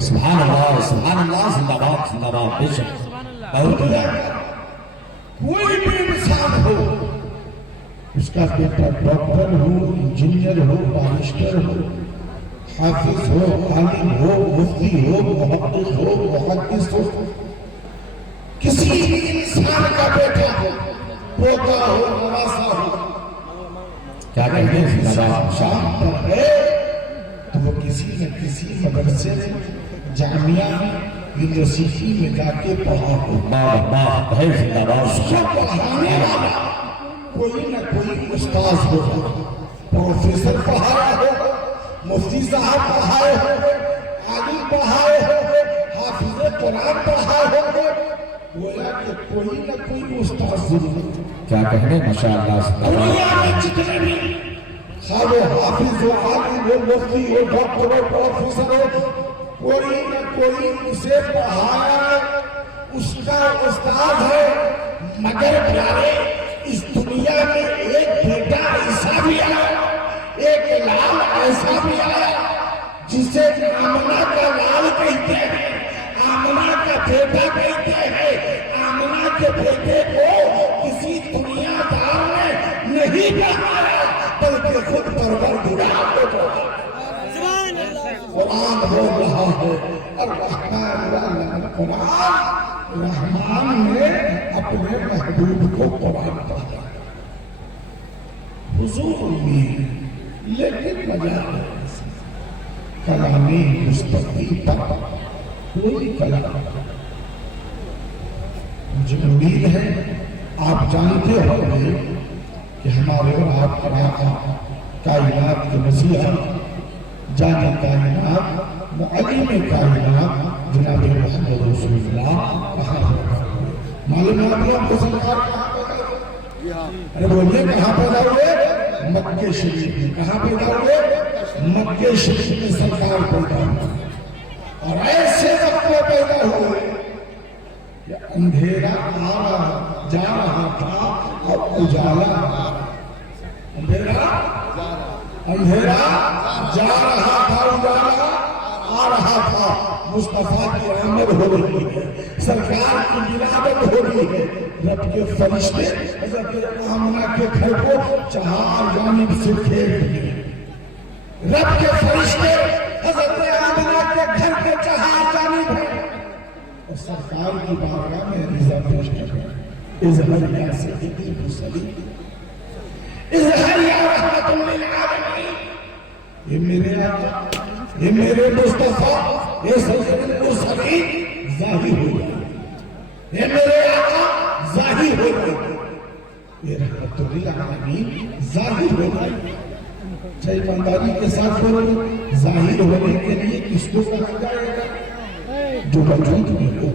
سبحان اللہ زندہ باد بے شک بہت کوئی بھی انسان ہو، اس کا بیٹا ڈاکٹر ہو، انجینئر ہو، بارسٹر ہو، حافظ ہو، عالم ہو، مفتی ہو، محقق ہو، محدث ہو، کسی انسان کا بیٹا ہو، پوتا ہو، نواسا ہو، کیا کہتے ہیں زندہ باد شام پر ہے تو وہ کسی نہ کسی مدرسے میں، جامعہ یونیورسٹی میں جا کے پڑھا ہو، باہ ہے زندہ باد اس کو پڑھانے والا کوئی نہ کوئی استاذ ہو، پروفیسر پڑھایا ہو، مفتی صاحب پڑھائے ہو، عالم پڑھائے ہو، حافظ قرآن پڑھائے ہو، گویا کہ کوئی نہ کوئی استاذ ضرور ہے۔ کیا کہنے ماشاءاللہ زندہ باد دنیا میں جتنے بھی خواہ وہ حافظ ہو، عالم ہو، مفتی ہو، ڈاکٹر ہو، پروفیسر ہو، کوئی نہ کوئی اسے پڑھایا ہے، اس کا استاذ ہے۔ مگر پیارے اس دنیا میں ایک بیٹا ایسا بھی آیا، ایک لال ایسا بھی آیا جسے آمنہ کا لال کہتے ہیں، آمنہ کا بیٹا کہتے ہیں۔ آمنہ کے بیٹے کو کسی دنیا دار نے نہیں پڑھایا بلکہ خود پروردگار کو پڑھایا۔ قرآن بول رہا ہے الرحمن علم القرآن، رحمان نے اپنے محبوب کو قرآن پڑھایا۔ حضور میں لیکن مجال کلامی مستقی پر کوئی کلام، مجھے امید ہے آپ جانتے ہوں گے کہ ہمارے اور آپ کا آقا کائنات کے مسیح جانے کائنات معلم کائنات جناب محمد رسول اللہ کہاں پیدا ہوئے؟ معلوم ہے آپ کو سرکار کہاں پیدا ہوئے؟ ارے بولیے کہاں پیدا ہوئے؟ مکہ شریف میں۔ کہاں پیدا ہوئے؟ مکہ شریف میں سرکار پیدا ہوئے، اور ایسے وقت میں پیدا ہوئے کہ اندھیرا آ رہا جا رہا تھا اور اجالا آ رہا تھا۔ اندھیرا جا رہا تھا، اجالا آ رہا تھا۔ مصطفیٰ کی آمد ہو رہی ہے، سرکار کی ولادت ہو رہی ہے۔ رب کے فرشتے حضرت آمنہ کے گھر کو چہار جانب سے گھیر دیے۔ رب کے فرشتے حضرت آمنہ کے گھر کے چہار جانب ہیں، اور سرکار کی بارگاہ میں رضا پیش کریں۔ اظہر یا سیدی المرسلین، اظہر یا رحمت للعالمین، یہ میرے آقا، یہ میرے مصطفیٰ، یہ سید المرسلین ظاہر ہو گئے، یہ میرے آقا ظاہر ہو گئے، یہ رحمت للعالمین ظاہر ہو گئے۔ چاہے ایمانداری کے ساتھ بولیں، ظاہر ہونے کے لیے کس کو کہا جائے گا؟ جو وجود میں ہو۔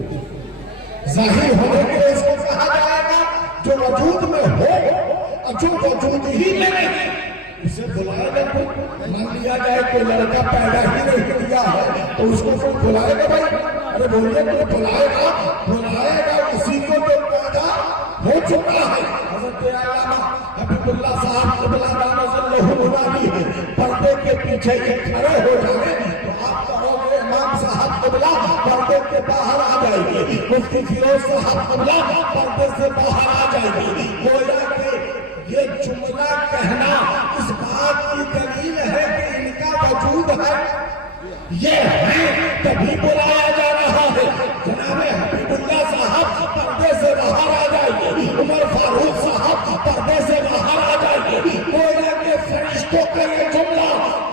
ظاہر ہونے کے لیے اس کو کہا جائے گا جو وجود میں ہو، اور جو وجود ہی میں نہیں اسے بلائے گا کوئی؟ مان لیا جائے کوئی لڑکا پیدا ہی نہیں کیا ہے تو اس کو کوئی بلائے گا بھائی؟ ارے بولیے کوئی بلائے گا اسی کو جو پیدا ہو چکا ہے۔ حضرت علامہ حبیب اللہ صاحب قبلہ دامت اللہ منادی ہے، پردے کے پیچھے یہ کھڑے ہو جائیں تو آپ کہو گے امام صاحب قبلہ پردے کے باہر آ جائے گی، مفتی فیروز صاحب قبلہ پردے سے باہر آ جائے گی۔ گویا کہ یہ جملہ کہنا اس بات کی دلیل ہے کہ ان کا وجود ہے، یہ ہے تبھی بلایا جا رہا ہے۔ جناب حبیب اللہ صاحب پردے سے باہر آ جائیں گے، عمر فاروق صاحب پردے سے باہر آ جائیں گے۔ گویا کہ فرشتوں کا یہ جملہ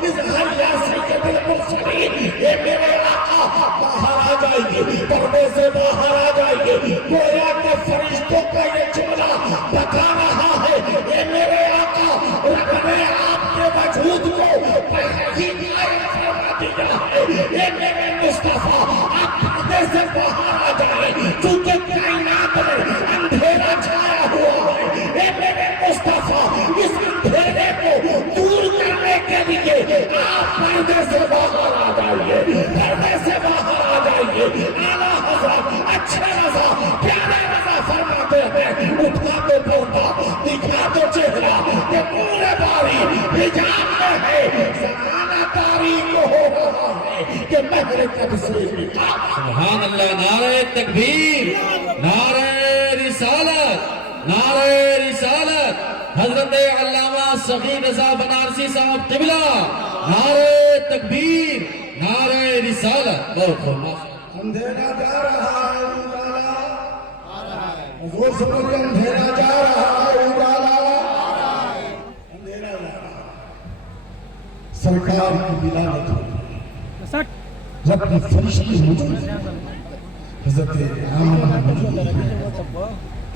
اظہر یا سید المرسلین، یہ میرے آقا باہر آ جائیں گے، پردے سے باہر آ جائیں گے۔ گویا کہ فرشتوں کا یہ جملہ بتا رہا ہے یہ میرے آقا رب نے آپ کے وجود کو پہلے ہی قائم فرما دیا ہے۔ یہ میرے مصطفیٰ آپ پردے سے باہر آ جائیں کیونکہ کائنات میں اندھیرا چھایا ہوا ہے۔ یہ میرے مصطفیٰ اس اندھیرے کو دور کرنے کے لیے آپ پردے سے باہر آ جائیے، پردے سے باہر آ جائیے۔ اعلیٰ حضرت اچھے رضا پیارے رضا فرماتے ہیں اٹھا تو پردہ دکھا تو چہرہ کہ پورے باری حجاب میں ہے، زمانہ تاریک ہو رہا ہے، کہ مہر کب سے نکلا. سبحان اللہ. نعرہ تکبیر، نعرہ رسالت، نعرہ رسالت. حضرت علامہ سعید رضا بنارسی صاحب قبلہ. نعرہ تکبیر، نعرہ رسالت. بہت خوب. اندھیرا جا رہا ہے اجالا آ رہا ہے. زور سے بولیے اندھیرا جا رہا ہے اجالا آ رہا ہے. اندھیرا جا رہا ہے. سرکار کی ولادت ہوئی. رب کی فرشتے موجود ہیں. حضرت آمنہ موجود ہیں.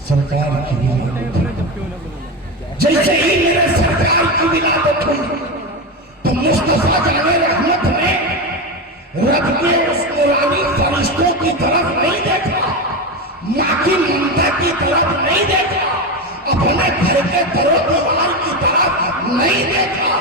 سرکار کی ولادت ہوئی. جیسے ہی میرے سرکار کی ولادت ہوئی تو مصطفیٰ جانے رحمت نے رب کے اس نورانی فرشتوں کی طرف نہیں دیکھا، ماں کی ممتا کی طرف نہیں دیکھا، اپنے گھر کے در و دیوار کی طرف نہیں دیکھا.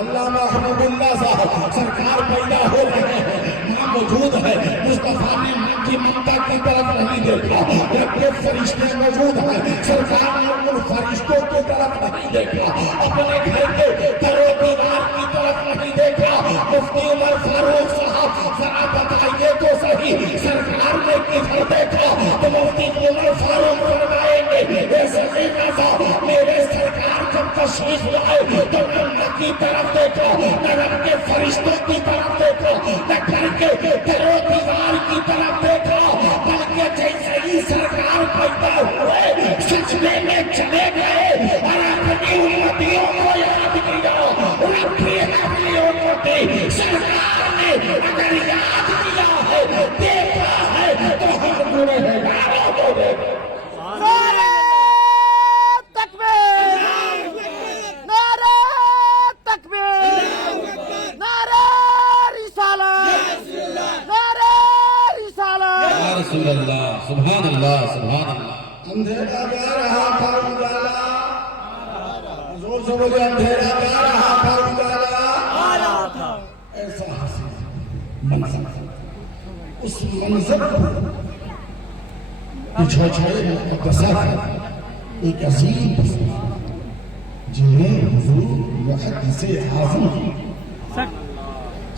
علامہ محمود اللہ صاحب سرکار پیدا ہو رہے ہیں، ماں موجود ہے. مصطفیٰ نے ماں کی ممتا کی طرف نہیں دیکھا. رب کے فرشتے موجود ہیں، سرکار نے ان فرشتوں کی طرف نہیں دیکھا، اپنے گھر کے در و دیوار کی طرف نہیں دیکھا. مفتی عمر فاروق صاحب ذرا بتائیے تو صحیح، سرکار نے کدھر دیکھا؟ تو مفتی عمر فاروق فرمائیں گے اے سیدنا صاحب میرے سرکار جب تشریف لائے تو نہ ماں کی طرف دیکھا، نہ رب کے فرشتوں کی طرف دیکھا، نہ گھر کے در و دیوار کی طرف دیکھا، بلکہ جیسے ہی سرکار پیدا ہوئے سجدے میں چلے گئے اور اپنی امتیوں کو یاد کیا. ربی اپنی امتی سرکار نے اگر یاد کیا ہے، دیکھا ہے تو ہم گنہگار ہو گئے. نعرہ تکبیر، نعرہ تکبیر، نعرہ رسالت، نعرہ رسالت. یا رسول اللہ. سبحان اللہ، سبحان اللہ. اندھیرا جا رہا تھا اجالا، زور سے بولے اندھیرا جا رہا تھا اجالا آ رہا تھا. ایسا حسین منظر، اس منظر کو پچھا چھڑے مقدسہ ہے ایک عظیم جنہیں حضور محدث اعظم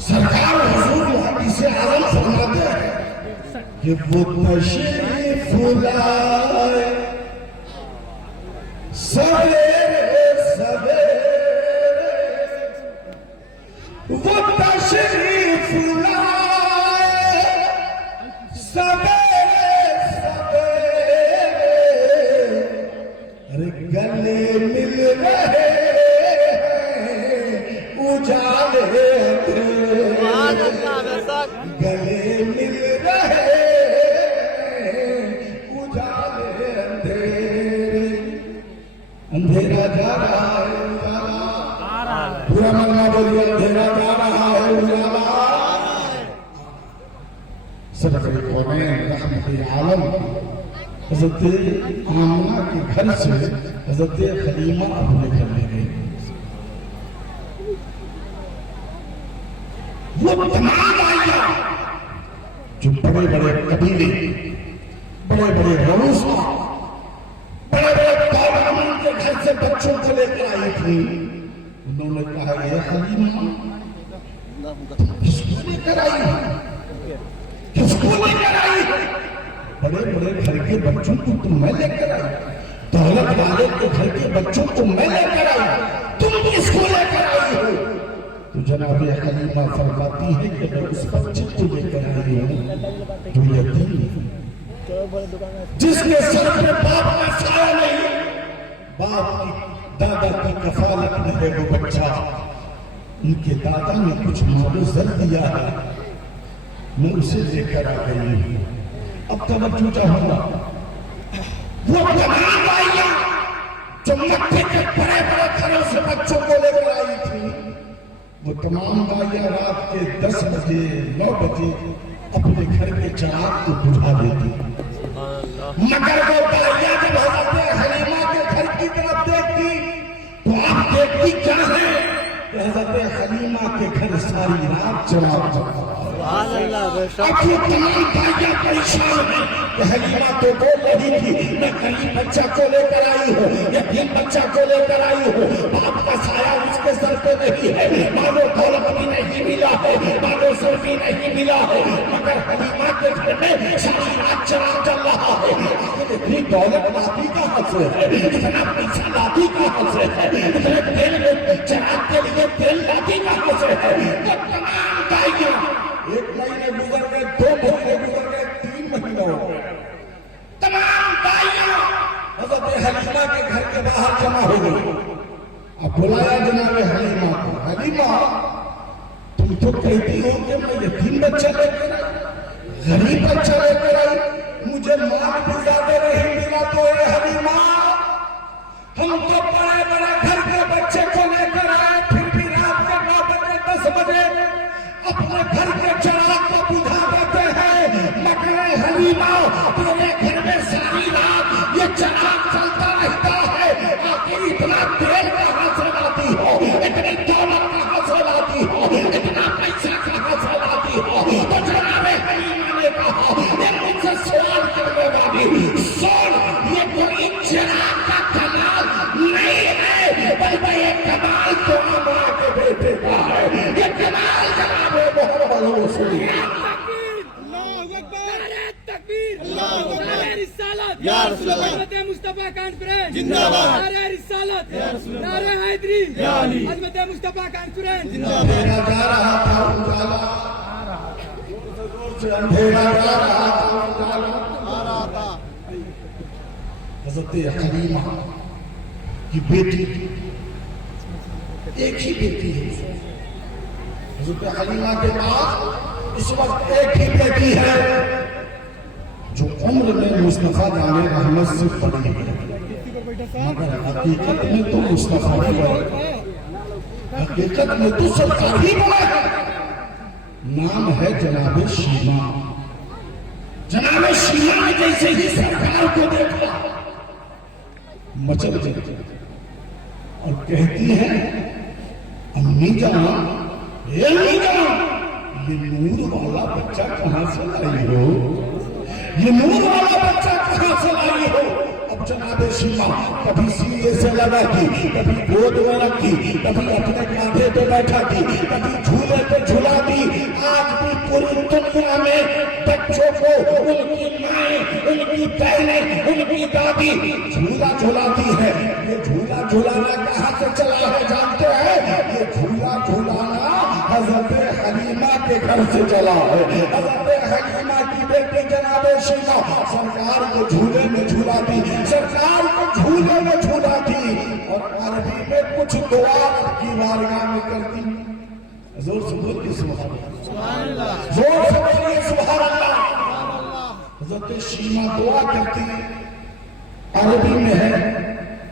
سرکار حضور محدث اعظم فرماتے ہیں کہ وہ تشریف لائے سویرے سویرے، وہ تشریف لائے سویرے سویرے، ارے گلے مل رہے اجالے گلے مل رہے اجالے اندھیرے. اندھیرا جا رہا ہے اجالا، پورا ملنا بولیے اندھیرا جا رہا ہے اجالا. صدق القرآن رحمت العالم حضرت آمنہ کے گھر سے حضرت خلیمہ اپنے گھر لے گئے. وہ تمام آئیاں جو بڑے بڑے قبیلے، بڑے بڑے رؤسا، بڑے بڑے قوموں کے گھر سے بچوں کو لے کر آئی تھی، انہوں نے کہا یہ خلیمہ کس کو لے کر آئی ہے؟ کس کو لے کر آئی ہے؟ بڑے بڑے گھر کے بچوں کو تم میں لے کر آئی، دولت والے کے گھر کے بچوں کو میں لے کر آئی، تم کس کو لے کر آئی ہو؟ تو جناب حلیمہ فرماتی ہے کہ میں اس بچے کو لے کر آئی ہوں جو یتیم ہے، جس کے سر پہ باپ کا سایہ نہیں، باپ کی دادا کی کفالت میں ہے وہ بچہ، ان کے دادا نے کچھ مال و زر دیا ہے، میں اسے لے کر آ گئی ہوں. اب توجہ چاہوں گا، وہ تمام آئیاں جو مکے کے بڑے بڑے گھروں سے بچوں کو لے کر آئی تھی، وہ تمام بھائیاں رات کے 10 بجے 9 بجے اپنے گھر کے چراغ کو بجھا دیتی، مگر وہ بھائیاں جب حضرت حلیمہ کے گھر کی طرف دیکھتی تو آپ دیکھتی کیا ہے کہ حضرت حلیمہ کے گھر ساری رات چراغ جلتا. اب یہ تمام بھائیاں پریشان ہیں کہ حلیمہ تو بول رہی تھی میں غریب بچہ کو لے کر آئی ہوں، یتیم بچہ کو لے کر آئی ہوں، باپ کا سایہ اس کے سر پہ نہیں ہے، مالو دولت بھی نہیں ملا ہے، مالو سر بھی نہیں ملا ہے، مگر حلیمہ کے گھر میں ساری رات چراغ جل رہا ہے۔ اتنی دولت لاتی کہاں سے ہے، اتنا پیسہ لاتی کہاں سے ہے، اتنے تیل میں چراغ کے لیے تیل لاتی کہاں سے ہے؟ تو تمام بھائیاں ایک مہینے گزر گئے، 2 مہینے گزر گئے، 3 مہینے ہو گئے، تمام بھائیاں حضرت حلیمہ کے گھر کے باہر جمع ہو گئی۔ اب بلایا جناب حلیمہ کو، حلیمہ تم تو کہتی ہو کہ میں یتیم بچہ لے کر آئی، غریب بچہ لے کر آئی، مجھے مال بھی زیادہ نہیں ملا، تو اے حلیمہ ہم تو بڑے بڑے گھر کے بچے کو لے کر آئے، پھر بھی رات کے 9 بجے 10 بجے اپنے گھر کے چراغ کو بجھا دیتے ہیں، مگر اے حلیمہ تیرے گھر میں ساری رات یہ چراغ چلتا رہتا ہے، آخر اتنا تیل کہاں سے لاتی ہو، اتنی دولت کہاں سے لاتی ہو، اتنا پیسہ کہاں سے لاتی ہو؟ تو جناب حلیمہ نے کہا یہ مجھ سے سوال کرنے والی سن، یہ کوئی چراغ کا کمال نہیں ہے، بلکہ یہ کمال تو امرا کے بیٹے کا ہے، یہ کمال جناب محمد رسول اللہ۔ عظمت مصطفیٰ کانفرنس نعرہ رسالت، نعرہ حیدری، عظمت مصطفیٰ کانفرنس اندھیرا جا رہا تھا اجالا، اندھیرا جا رہا تھا، حضرت حلیمہ کی بیٹی، ایک ہی بیٹی ہے حضرت حلیمہ کے پاس اس وقت ایک ہی بیٹی ہے جو عمر میں مصطفیٰ جان رحمت سے بڑی ہے، مگر حقیقت میں تو مصطفیٰ ہی بڑا ہے، حقیقت میں تو سرکار ہی بڑا ہے، نام ہے جناب شیما۔ جناب شیما نے جیسے ہی سرکار کو دیکھا مچل گئی اور کہتی ہے امی جان، امی جان، یہ نور والا بچہ کہاں سے لائی ہو، یہ نور والا بچہ کہاں سے لائی ہو؟ اب جناب شیما کبھی سینے سے لگاتی، کبھی گود میں رکھتی، کبھی اپنے کاندھے پہ بیٹھاتی، کبھی جھولے پہ جھلاتی۔ آج بھی پوری دنیا میں بچوں کو ان کی مائیں، ان کی بہنیں، ان کی دادی جھولا جھلاتی ہے۔ یہ جھولا جھلانا کہاں سے چلا ہے جانتے ہیں؟ یہ جھولا جھلانا حضرت حلیمہ کے گھر سے چلا ہے۔ حضرت حلیمہ کی بیٹی جناب شیما سرکار کو جھولے میں جھولاتی، سرکار کو جھولے میں جھولاتی، اور عربی میں کچھ دعا کی بارگاہ میں کرتی۔ زور سے بولیے سبحان اللہ، زور سے بولیے سبحان اللہ۔ حضرت شیما دعا کرتی عربی میں ہے،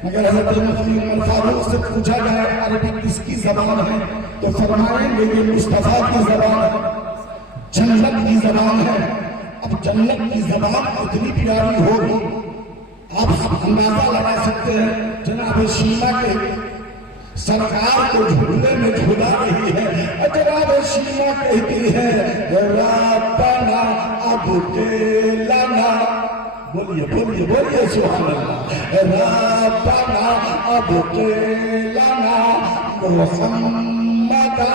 مگر حضرت مفتی عمر فاروق سے پوچھا جائے عربی کس کی زبان ہے تو فرمائیں گے یہ مصطفیٰ کی زبان ہے، جنت کی زبان ہے۔ اب جنت کی زبان اتنی پیاری ہوگی آپ اندازہ لگا سکتے ہیں۔ جناب شیما کے سرکار کو جھولے میں جھولا رہی ہے، جناب شیما کہتی ہے ربنا ابتلنا، بولیے بولیے بولیے سبحان اللہ، ربنا ابتلنا محمدا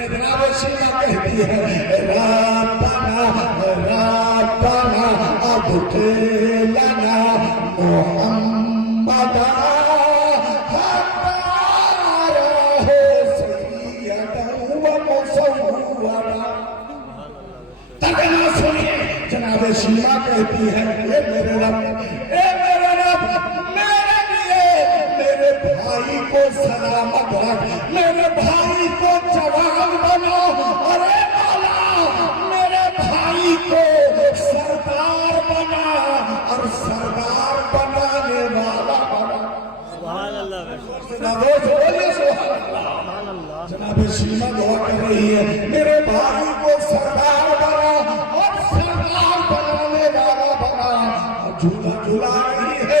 جناب شیما کہتی ہے ربنا ربنا ابتلنا محمدا ترجمہ سنیے، جناب شیما کہتی ہے اے میرے رب، اے میرے رب، میرے لیے میرے بھائی کو سلامت رکھ، میرے بھائی کو جوان بنا، اور اے مولا میرے بھائی کو سردار بنا اور سردار بنانے والا بنا۔ سبحان اللہ، جناب شیما دعا کر رہی ہے میرے بھائی کو سردار بنا اور سردار بنانے والا بنا، اور جھولا جھلا رہی ہے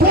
2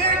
1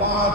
5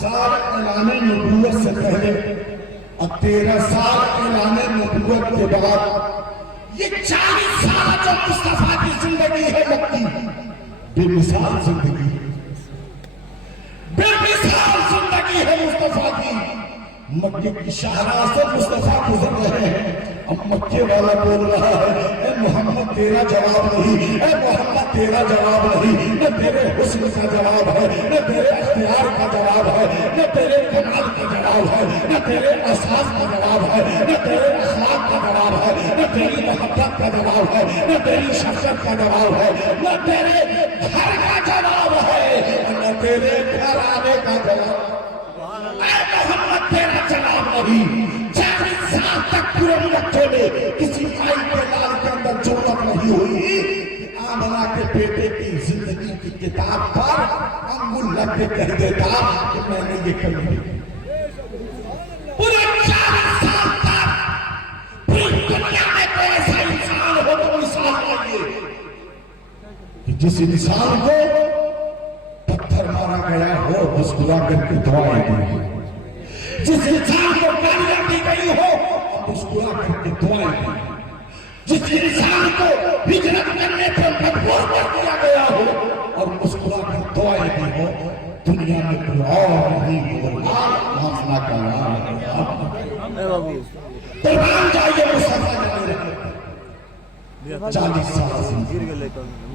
سال اعلان نبوت سے پہلے اور 13 سال اعلان نبوت کے بعد یہ 40 سال جو مصطفیٰ کی زندگی ہے مکی بے مثال زندگی ہے، بے مثال زندگی ہے مصطفیٰ کی۔ مکے کی شاہراہ سے مصطفیٰ گزر رہے ہیں، اب مکے والا بول رہا ہے اے محمد تیرا جواب نہیں، اے محمد تیرا جواب نہیں، نہ تیرے حسن کا جواب ہے، نہ تیرے اختیار کا جواب ہے، نہ تیرے کمال کا جواب ہے، نہ تیرے احساس کا جواب ہے، نہ تیرے اخلاق کا جواب ہے، نہ تیری محبت کا جواب ہے، نہ تیری شفقت کا جواب ہے، نہ تیرے گھر کا جواب ہے، نہ تیرے گھر آنے کا جواب ہے۔ اے محمد تیرا جواب نہیں۔ 40 سال تک پورے مکے میں کسی مائی کے لال کے اندر جرأت نہیں ہوئی کہ آمنہ کے بیٹے کی زندگی کی کتاب پر انگل لگ کے کہہ دیتا کہ میں نے یہ کر لیا۔ پورے 40 سال تک پوری دنیا میں کوئی ایسا انسان ہو تو مثال آئیے کہ جس انسان کو پتھر مارا گیا ہو مسکرا کر کے دعائیں دی، جس انسان کو گالیاں دی گئی ہو مسکرا کر کے دعائیں دی، جس انسان کو ہجرت کرنے پر مجبور کر دیا گیا ہو اور مسکرا کر دعائیں دی ہو، دنیا میں کوئی اور نہیں ہوگا آمنہ کا نام ہے۔ قربان جائیے مصطفیٰ جانے رہے 40 سال سے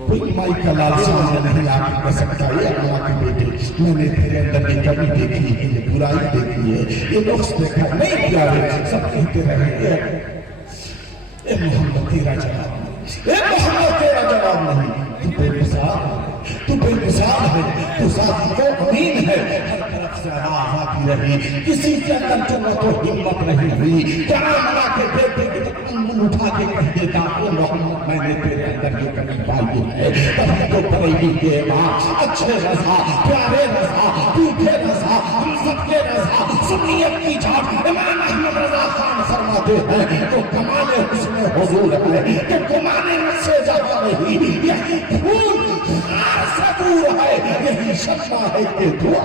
کوئی مائی کا لال سامنے نہیں آ کے کہہ سکتا ہے اللہ کے بیٹے میں نے تیرے اندر یہ کمی دیکھی ہے، یہ برائی دیکھی ہے، یہ نقص دیکھا نہیں کیا ہے، سب کہتے رہے اے محمد تیرا جواب نہیں، اے محمد تیرا جواب نہیں، تو بے مثال ہے، تو بے مثال ہے، تو ذاتی و امین ہے۔ ہر طرف سے آواز آتی رہی، کسی کے اندر جرأت و ہمت نہیں ہوئی کہ آمنہ کے بیٹے کی انگل اٹھا کے کہہ دیتا کہ محمد میں نے تیرے اندر یہ کمی پائی ہے۔ تبھی تو بریلی کے ماں اچھے رضا، پیارے رضا، ٹوٹے رضا، ہم سب کے رضا، سنیت کی جان امام احمد رضا خان فرماتے ہیں تو کمال حسن حضور ہے کہ کمانے میں سے زیادہ نہیں، یہی پھول خار سے دور ہے، یہی شمع ہے کہ دعا